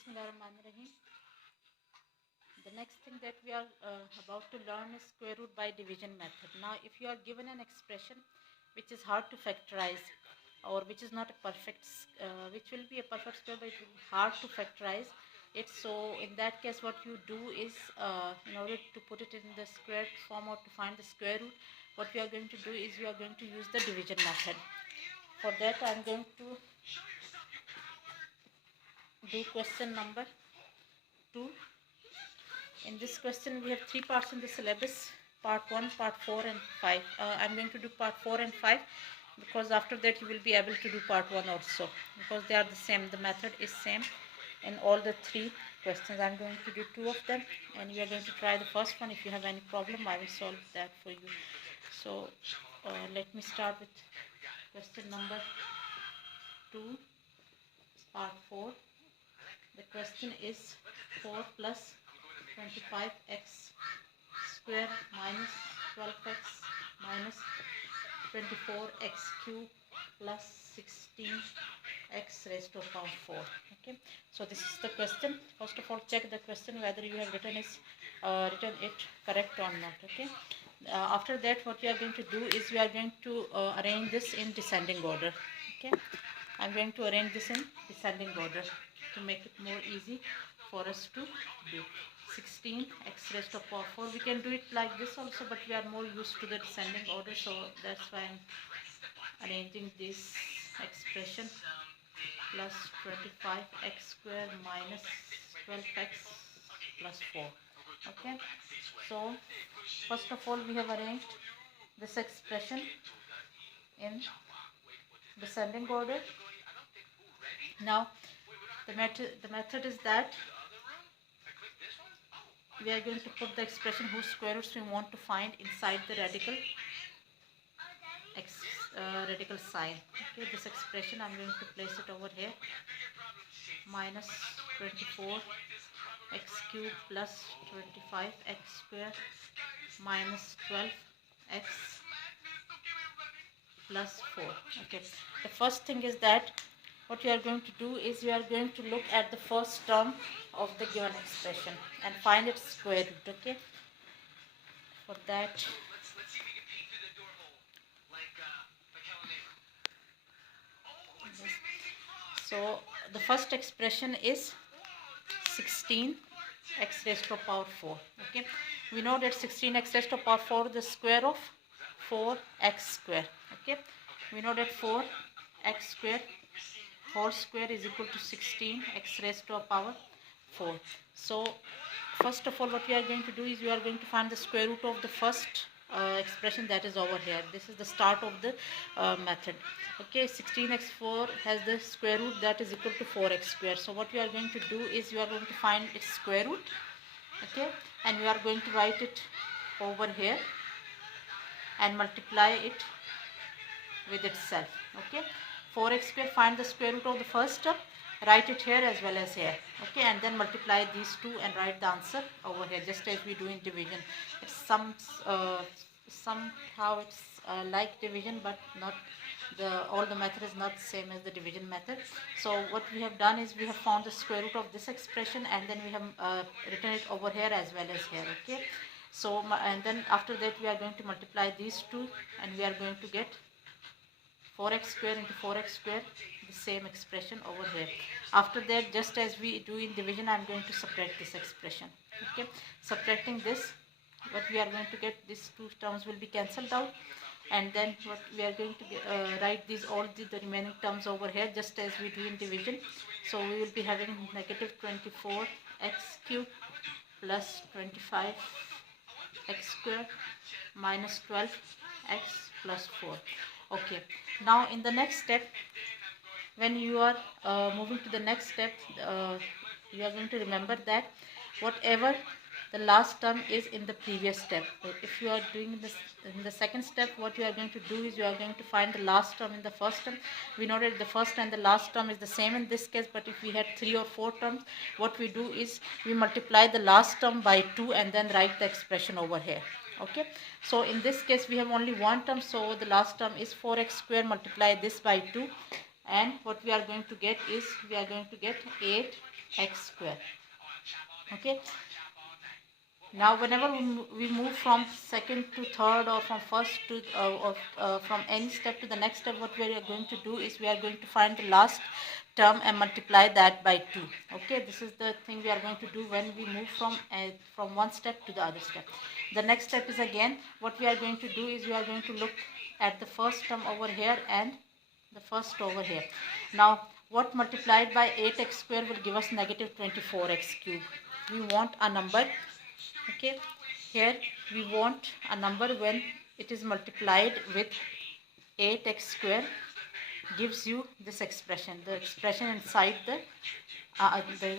Bismillahirrahmanirrahim. The next thing that we are about to learn is square root by division method. Now, if you are given an expression which is hard to factorize or which is not a perfect, which will be a perfect square but it will be hard to factorize it. So, in that case, what you do is, in order to put it in the square form or to find the square root, what we are going to do is we are going to use the division method. For that, I am going to do question number 2. In this question, we have 3 parts in the syllabus, part 1, part 4 and 5. I'm going to do part 4 and 5 because after that you will be able to do part 1 also, because they are the same. The method is same in all the 3 questions. I'm going to do 2 of them and you are going to try the first one. If you have any problem, I will solve that for you. So let me start with question number 2, part 4. The question is 4 plus 25x square minus 12x minus 24x cube plus 16x raised to power 4. Okay, so this is the question. First of all, check the question whether you have written it correct or not. Okay, after that, what we are going to do is we are going to arrange this in descending order. Okay, I'm going to arrange this in descending order to make it more easy for us to do. 16 x raised to power 4. We can do it like this also, but we are more used to the descending order, so that's why I'm arranging this expression plus 25x square minus 12x plus 4. Okay, so first of all we have arranged this expression in descending order. Now the method is that we are going to put the expression whose square roots we want to find inside the radical sign. Okay, this expression I'm going to place it over here. Minus 24 x cube plus 25 x square minus 12 x plus 4. Okay, the first thing is that what you are going to do is you are going to look at the first term of the given expression and find its square root. Okay, for that so the first expression is 16 x raised to power 4. Okay, we know that 16 x raised to power 4 is the square of 4x square. Okay, we know that 4x square whole square is equal to 16 x raised to a power 4. So first of all what we are going to do is we are going to find the square root of the first expression that is over here. This is the start of the method. Okay, 16x4 has the square root that is equal to 4x square. So what we are going to do is we are going to find its square root. Okay, and we are going to write it over here and multiply it with itself. Okay, 4x square, find the square root of the first term, write it here as well as here. Okay, and then multiply these two and write the answer over here, just as we do in division. It's somehow it's like division, but not all the method is not the same as the division method. So what we have done is we have found the square root of this expression and then we have written it over here as well as here. Okay, so and then after that we are going to multiply these two and we are going to get 4x square into 4x square, the same expression over here. After that, just as we do in division, I am going to subtract this expression. Okay, subtracting this, what we are going to get, these two terms will be cancelled out, and then what we are going to get, write all the remaining terms over here, just as we do in division. So we will be having negative 24x cube plus 25x square minus 12x plus 4. Okay, now in the next step, when you are moving to the next step, you are going to remember that whatever the last term is in the previous step, if you are doing this in the second step, what you are going to do is you are going to find the last term in the first term. We know that the first and the last term is the same in this case, but if we had 3 or 4 terms, what we do is we multiply the last term by 2 and then write the expression over here. Okay, so in this case we have only one term, so the last term is 4x square, multiply this by 2, and what we are going to get is we are going to get 8 x square. Okay, now whenever we move from second to third, or from first to from any step to the next step, what we are going to do is we are going to find the last term and multiply that by 2. Okay, this is the thing we are going to do when we move from one step to the other step. The next step is, again, what we are going to do is we are going to look at the first term over here and the first over here. Now what multiplied by 8x square will give us negative 24x cube. We want a number. Okay, here we want a number when it is multiplied with 8x square gives you this expression, the expression inside the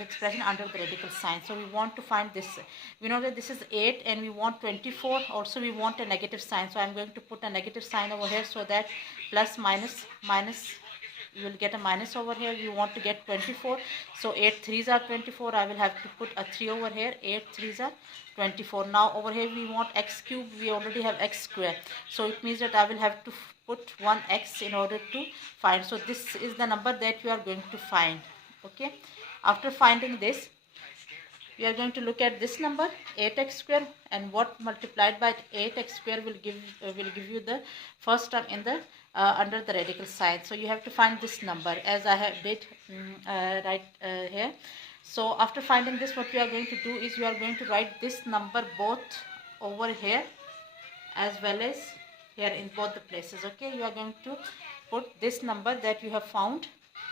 expression under the radical sign. So we want to find this. We know that this is 8 and we want 24. Also we want a negative sign, so I'm going to put a negative sign over here, so that plus minus minus, you will get a minus over here. We want to get 24, so 8 3s are 24. I will have to put a 3 over here. 8 3s are 24. Now over here we want x cube. We already have x square, so it means that I will have to put 1x in order to find. So this is the number that you are going to find. Okay, after finding this, we are going to look at this number 8x square, and what multiplied by 8x square will give you the first term in the under the radical sign. So you have to find this number, as I have did right here. So after finding this, what we are going to do is you are going to write this number both over here as well as here in both the places. Okay, you are going to put this number that you have found.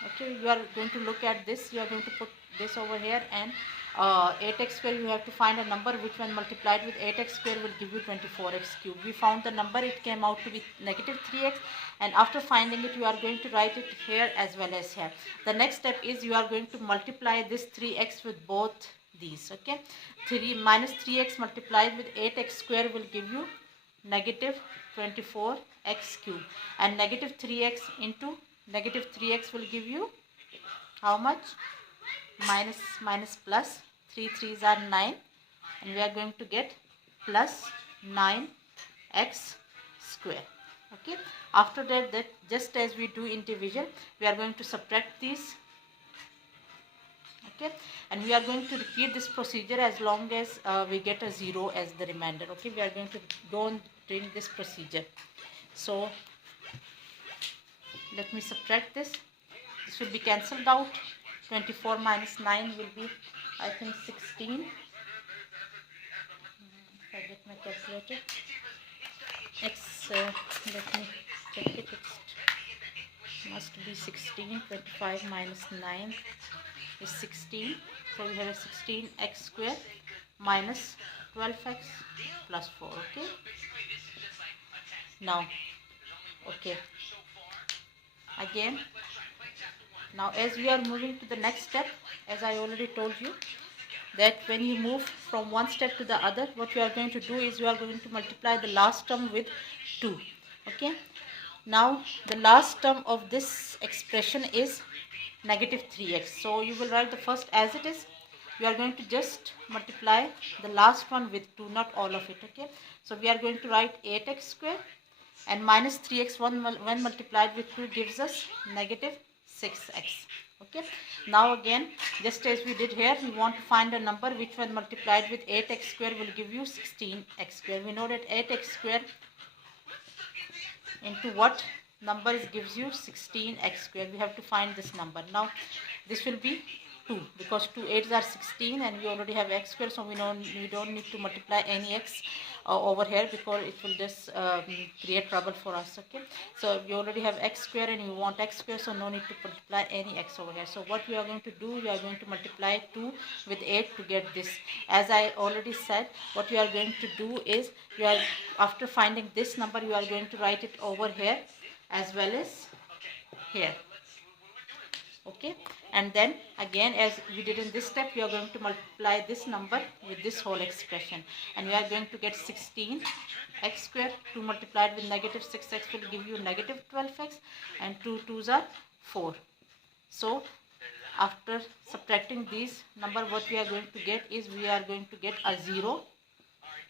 Okay, you are going to look at this. You are going to put this over here, and 8x square, you have to find a number which when multiplied with 8x square will give you 24x cube. We found the number, it came out to be negative 3x, and after finding it, you are going to write it here as well as here. The next step is you are going to multiply this 3x with both these. Okay, 3 minus 3x multiplied with 8x square will give you negative 24x cube, and negative 3x into negative 3x will give you how much? Minus plus 3 3s are 9, and we are going to get plus 9x square. Okay, after that just as we do in division, we are going to subtract these. Okay, and we are going to repeat this procedure as long as we get a 0 as the remainder. Okay, we are going to go on doing this procedure. So let me subtract this. This will be cancelled out. 24 minus 9 will be, I think, 16. If I get my calculator. Let me check it. It must be 16. 25 minus 9 is 16. So we have a 16x square minus 12x plus 4. Okay. Now, okay. Again. Now as we are moving to the next step, as I already told you, that when you move from one step to the other, what you are going to do is you are going to multiply the last term with 2. Okay. Now the last term of this expression is negative 3x. So you will write the first as it is. You are going to just multiply the last one with 2, not all of it. Okay. So we are going to write 8x square, and minus 3x when multiplied with 2 gives us negative 6x. Okay. Now again, just as we did here, we want to find a number which when multiplied with 8x square will give you 16x square. We know that 8x square into what number gives you 16x square. We have to find this number. Now this will be 2, because 2 8s are 16, and we already have x square, so we don't need to multiply any x over here, because it will just create trouble for us. Okay, so we already have x square and we want x square, so no need to multiply any x over here. So what we are going to do, we are going to multiply 2 with 8 to get this. As I already said, what you are going to do is, you are, after finding this number, you are going to write it over here as well as here. Okay, and then again, as we did in this step, we are going to multiply this number with this whole expression, and we are going to get 16x square. 2 multiplied with negative 6x will give you negative 12x, and 2 2s are 4. So after subtracting these number, what we are going to get is, we are going to get a 0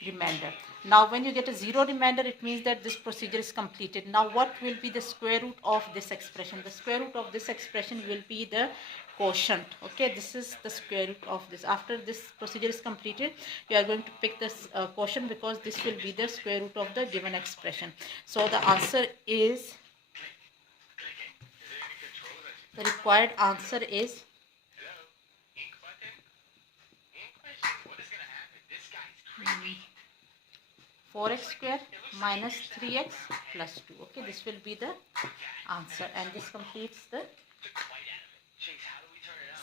remainder. Now when you get a 0 remainder, it means that this procedure is completed. Now what will be the square root of this expression? The square root of this expression will be the quotient. Okay, this is the square root of this. After this procedure is completed, you are going to pick this quotient, because this will be the square root of the given expression. So the answer is, the required answer is 4x square minus 3x plus 2. Okay, this will be the answer, and this completes the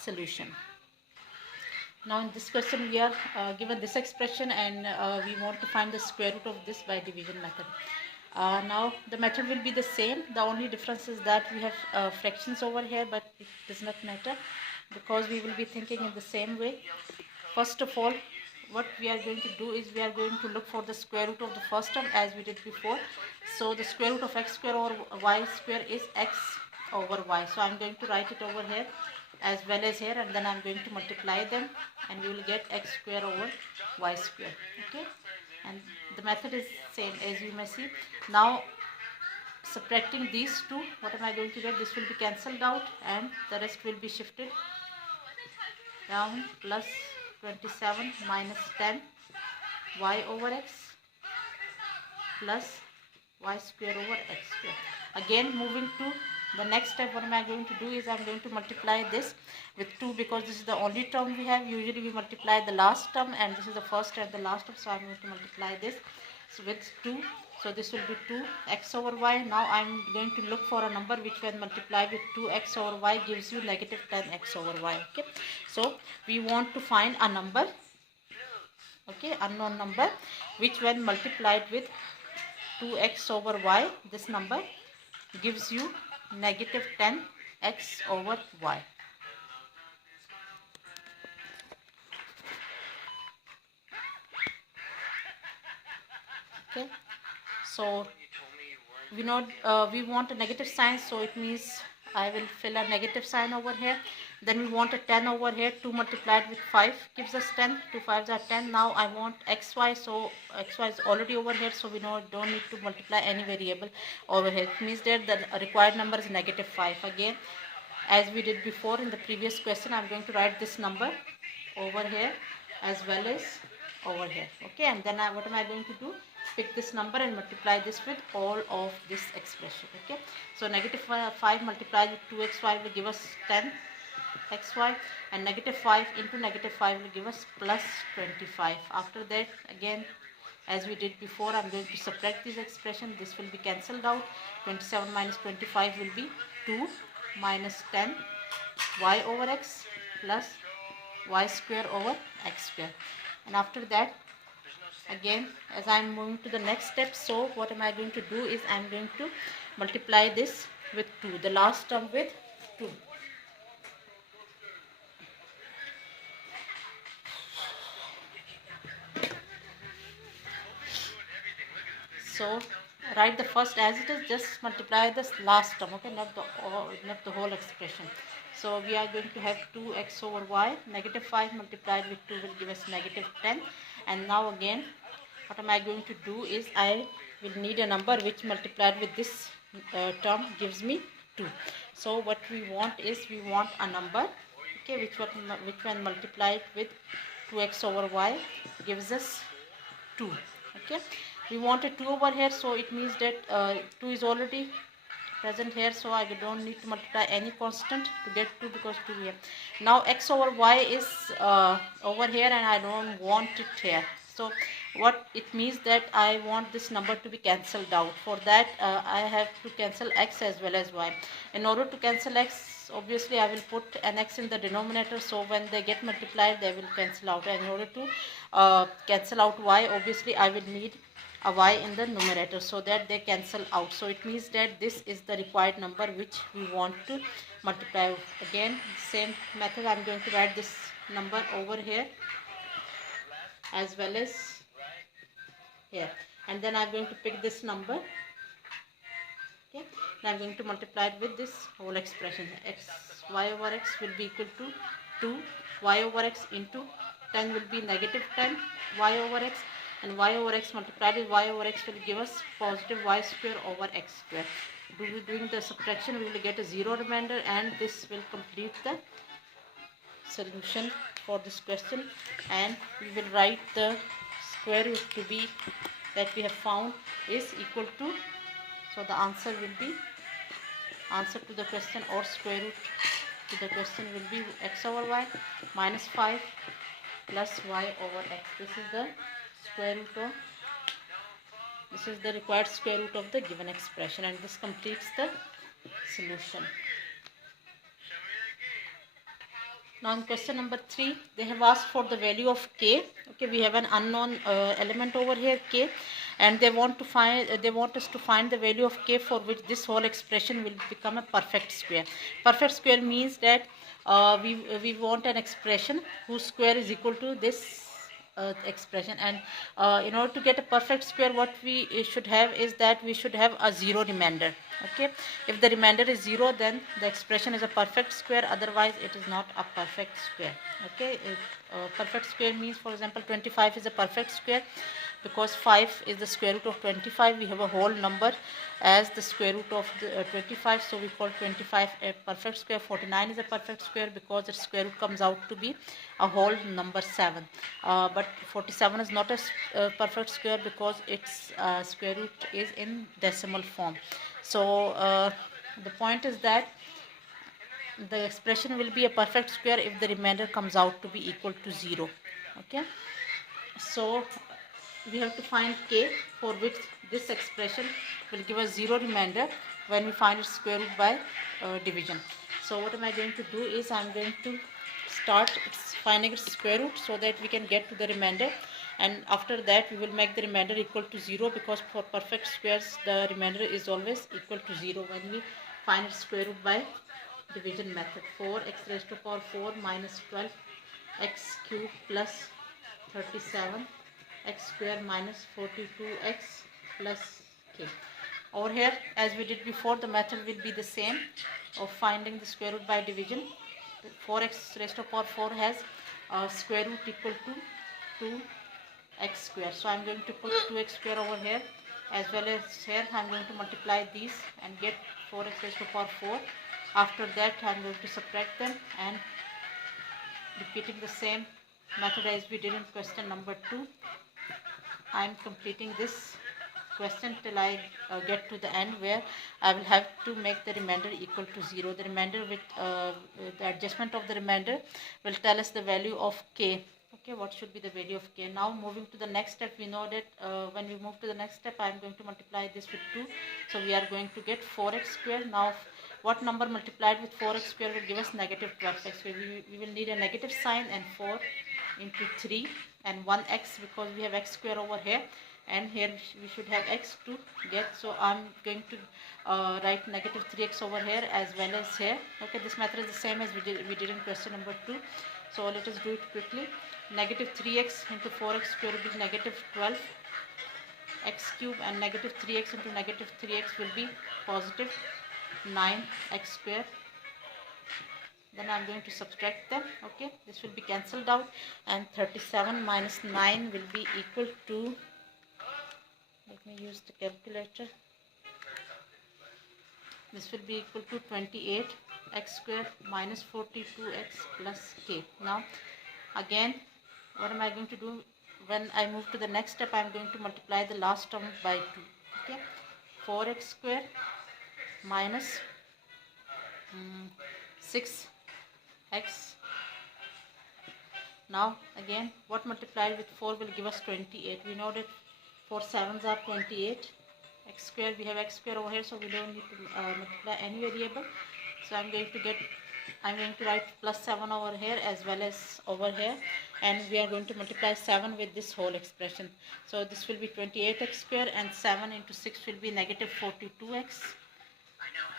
solution. Now in this question we are given this expression, and we want to find the square root of this by division method. Now the method will be the same. The only difference is that we have fractions over here, but it does not matter because we will be thinking in the same way. First of all, what we are going to do is we are going to look for the square root of the first term as we did before. So the square root of x square over y square is x over y. So I am going to write it over here as well as here, and then I am going to multiply them, and we will get x square over y square. Okay, and the method is same as you may see. Now subtracting these two, what am I going to get? This will be cancelled out, and the rest will be shifted down. Plus 27 minus 10 y over x plus y square over x square. Again moving to the next step, what am I going to do is I am going to multiply this with 2, because this is the only term we have. Usually we multiply the last term, and this is the first and the last term, so I am going to multiply this with 2. So this will be 2x over y. Now I am going to look for a number which when multiplied with 2x over y gives you negative 10x over y. Okay, so we want to find a number, okay, unknown number, which when multiplied with 2x over y, this number gives you negative 10x over y. Okay, so we know we want a negative sign, so it means I will fill a negative sign over here. Then we want a 10 over here. 2 multiplied with 5 gives us 10. 2 5s are 10. Now I want xy, so xy is already over here, so we don't need to multiply any variable over here. It means that the required number is negative 5. Again, as we did before in the previous question, I am going to write this number over here as well as over here. Okay, and then what am I going to do? Pick this number and multiply this with all of this expression. Okay, so negative 5 multiplied with 2xy will give us 10xy, and negative 5 into negative 5 will give us plus 25. After that, again as we did before, I am going to subtract this expression. This will be cancelled out. 27 minus 25 will be 2 minus 10 y over x plus y square over x square. And after that, again as I am moving to the next step, so what am I going to do is I am going to multiply this with 2, the last term with 2. So write the first as it is, just multiply this last term, okay, not the whole expression. So we are going to have 2x over y. Negative 5 multiplied with 2 will give us negative 10. And now again, what am I going to do is I will need a number which multiplied with this term gives me 2. So what we want is we want a number, okay, which when multiplied with 2x over y gives us 2. Okay, we wanted 2 over here, so it means that 2 is already present here, so I don't need to multiply any constant to get 2 because 2 here. Now x over y is over here, and I don't want it here. So what it means that I want this number to be cancelled out. For that I have to cancel x as well as y. In order to cancel x, obviously I will put an x in the denominator, so when they get multiplied they will cancel out. And in order to cancel out y, obviously I will need a y in the numerator so that they cancel out. So it means that this is the required number which we want to multiply. Again, same method, I am going to write this number over here as well as here, and then I am going to pick this number. Okay, now I am going to multiply it with this whole expression. X y over x will be equal to 2 y over x into 10 will be negative 10 y over x, and y over x multiplied with y over x will give us positive y square over x square. Doing the subtraction, we will get a 0 remainder, and this will complete the solution for this question. And we will write the square root to be that we have found is equal to, so the answer will be, answer to the question or square root to the question will be x over y minus 5 plus y over x. This is the square root of, this is the required square root of the given expression, and this completes the solution. Now in question number 3, they have asked for the value of k. Okay, we have an unknown element over here, k, and they want us to find the value of k for which this whole expression will become a perfect square. Perfect square means that we want an expression whose square is equal to this expression, and in order to get a perfect square, what we should have is that we should have a 0 remainder. Okay, if the remainder is 0, then the expression is a perfect square, otherwise it is not a perfect square. Okay, perfect square means, for example, 25 is a perfect square because 5 is the square root of 25. We have a whole number as the square root of the 25, so we call 25 a perfect square. 49 is a perfect square because its square root comes out to be a whole number 7. But 47 is not a perfect square because its square root is in decimal form. So the point is that the expression will be a perfect square if the remainder comes out to be equal to 0. Okay, so we have to find k for which this expression will give us 0 remainder when we find its square root by division. So what am I going to do is I am going to start finding its square root so that we can get to the remainder, and after that we will make the remainder equal to 0, because for perfect squares the remainder is always equal to 0 when we find its square root by division method. 4x raised to power 4 minus 12 x cube plus 37 x square minus 42x plus k. Over here, as we did before, the method will be the same of finding the square root by division. 4x raised to power 4 has square root equal to 2x square. So I am going to put 2x square over here, as well as here I am going to multiply these and get 4x raised to power 4. After that I am going to subtract them and repeating the same method as we did in question number 2. I am completing this question till I get to the end, where I will have to make the remainder equal to 0. The remainder with the adjustment of the remainder will tell us the value of k. Okay, what should be the value of k? Now moving to the next step, we know that when we move to the next step, I am going to multiply this with 2. So we are going to get 4x square. Now what number multiplied with 4x square will give us negative 12x? We will need a negative sign, and 4 into 3 and 1x, because we have x square over here, and here we should have x to get. So I'm going to write negative 3x over here as well as here. Okay, this method is the same as we did in question number 2. So let us do it quickly. Negative 3x into 4x square will be negative 12 x cube, and negative 3x into negative 3x will be positive 9x square. Then I am going to subtract them. Okay, this will be cancelled out, and 37 minus 9 will be equal to, let me use the calculator, this will be equal to 28 x square minus 42x plus k. Now again, what am I going to do? When I move to the next step, I am going to multiply the last term by 2. Okay, 4x square minus 6x. Now again, what multiplied with 4 will give us 28. We know that 4 sevens are 28. X square, we have x square over here, so we don't need to multiply any variable. So I'm going to write plus 7 over here as well as over here, and we are going to multiply 7 with this whole expression. So this will be 28x square, and 7 into 6 will be negative 42x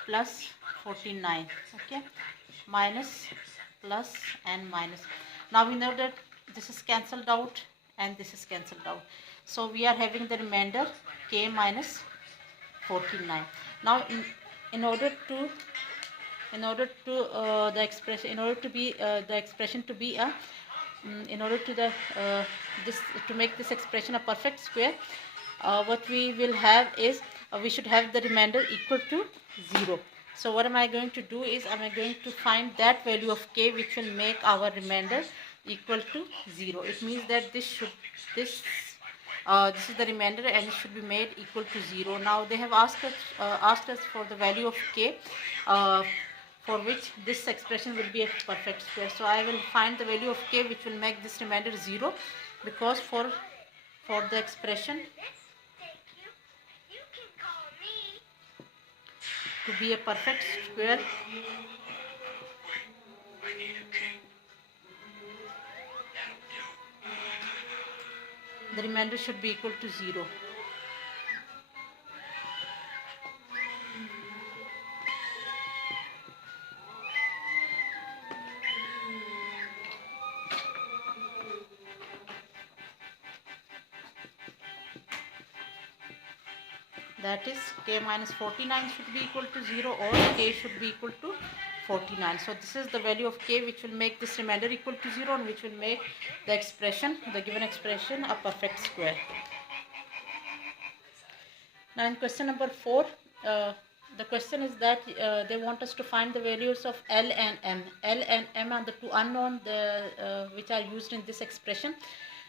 plus 49. Okay, minus, plus, and minus. Now we know that this is cancelled out and this is cancelled out. So we are having the remainder k minus 49. Now in order to the expression to be a in order to the this to make this expression a perfect square, what we will have is we should have the remainder equal to 0. So what am I going to do is I am going to find that value of k which will make our remainder equal to 0. It means that this is the remainder and it should be made equal to 0. Now they have asked us for the value of k, for which this expression will be a perfect square. So I will find the value of k which will make this remainder 0, because for the expression to be a perfect square, the remainder should be equal to 0. That is k minus 49 should be equal to 0, or k should be equal to 49. So this is the value of k which will make this remainder equal to 0 and which will make the given expression a perfect square. Now in question number 4, the question is that they want us to find the values of L and M. L and M are the two unknown which are used in this expression,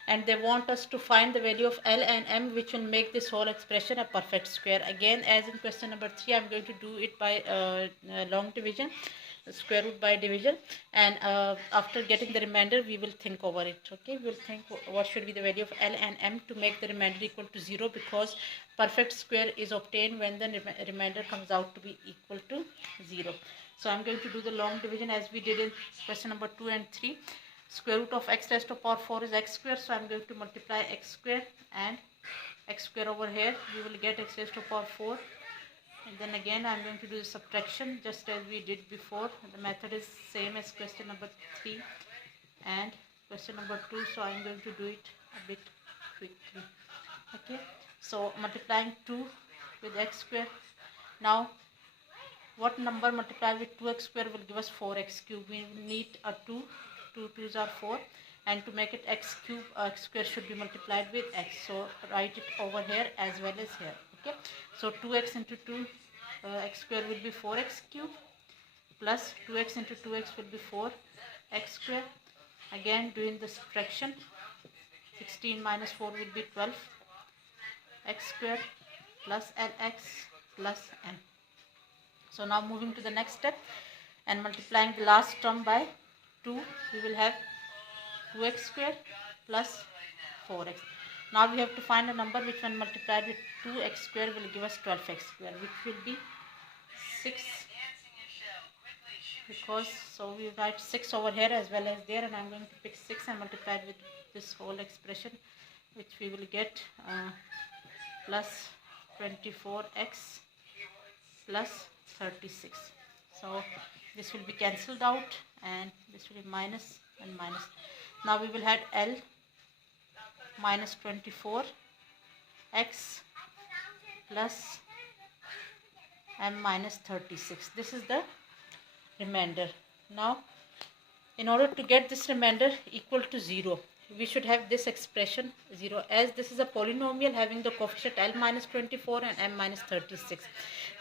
and they want us to find the value of L and M which will make this whole expression a perfect square. Again, as in question number 3, I am going to do it by long division, square root by division, and after getting the remainder we will think over it. Okay, we will think what should be the value of L and M to make the remainder equal to 0, because perfect square is obtained when the remainder comes out to be equal to 0. So I am going to do the long division as we did in question number 2 and 3. Square root of x raised to power 4 is x square, so I am going to multiply x square and x square over here. We will get x raised to power 4, and then again I am going to do the subtraction just as we did before. The method is same as question number 3 and question number 2, so I am going to do it a bit quickly. Okay, so multiplying 2 with x square. Now what number multiplied with 2x square will give us 4x cube? We need a 2. 2 2s are 4, and to make it x cube, x square should be multiplied with x. So write it over here as well as here. Okay, so 2x into 2 x square will be 4x cube, plus 2x into 2x will be 4x square. Again doing the subtraction, 16 minus 4 will be 12 x square plus lx plus m. So now moving to the next step and multiplying the last term by 2, we will have 2x square plus 4x. Now we have to find a number which when multiplied with 2x square will give us 12x square, which will be 6, because so we write 6 over here as well as there, and I am going to pick 6 and multiply it with this whole expression, which we will get plus 24x plus 36. So this will be cancelled out and this will be minus and minus. Now we will have L minus 24x plus m minus 36. This is the remainder. Now in order to get this remainder equal to 0, we should have this expression 0, as this is a polynomial having the coefficient L minus 24 and m minus 36.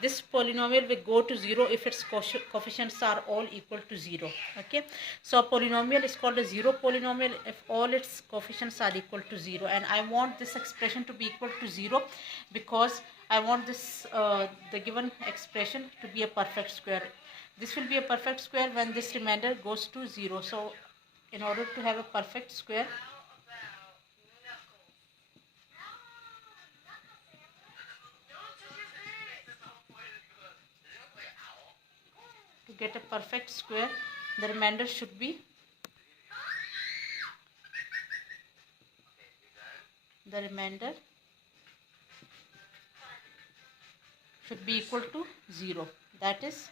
This polynomial will go to 0 if its coefficients are all equal to 0. Okay, so a polynomial is called a zero polynomial if all its coefficients are equal to 0, and I want this expression to be equal to 0 because I want this the given expression to be a perfect square. This will be a perfect square when this remainder goes to 0. So in order to have a perfect square, to get a perfect square, the remainder should be equal to 0. That is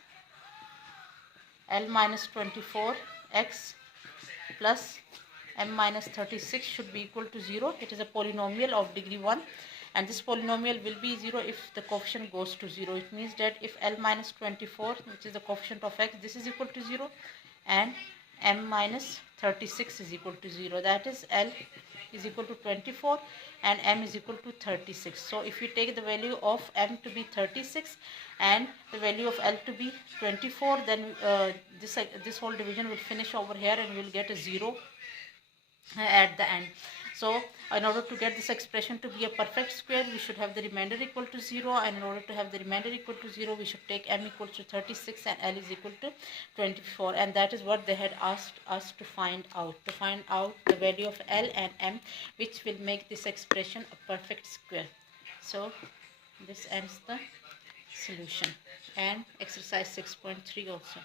L minus 24x plus m minus 36 should be equal to 0. It is a polynomial of degree 1, and this polynomial will be 0 if the coefficient goes to 0. It means that if L minus 24, which is the coefficient of x, this is equal to 0, and m minus 36 is equal to 0. That is L is equal to 24 and m is equal to 36. So if you take the value of m to be 36 and the value of L to be 24, then this whole division will finish over here and we will get a 0 at the end. So in order to get this expression to be a perfect square, we should have the remainder equal to 0, and in order to have the remainder equal to 0, we should take m equal to 36 and L is equal to 24, and that is what they had asked us to find out the value of L and m, which will make this expression a perfect square. So this ends the solution and exercise 6.3 also.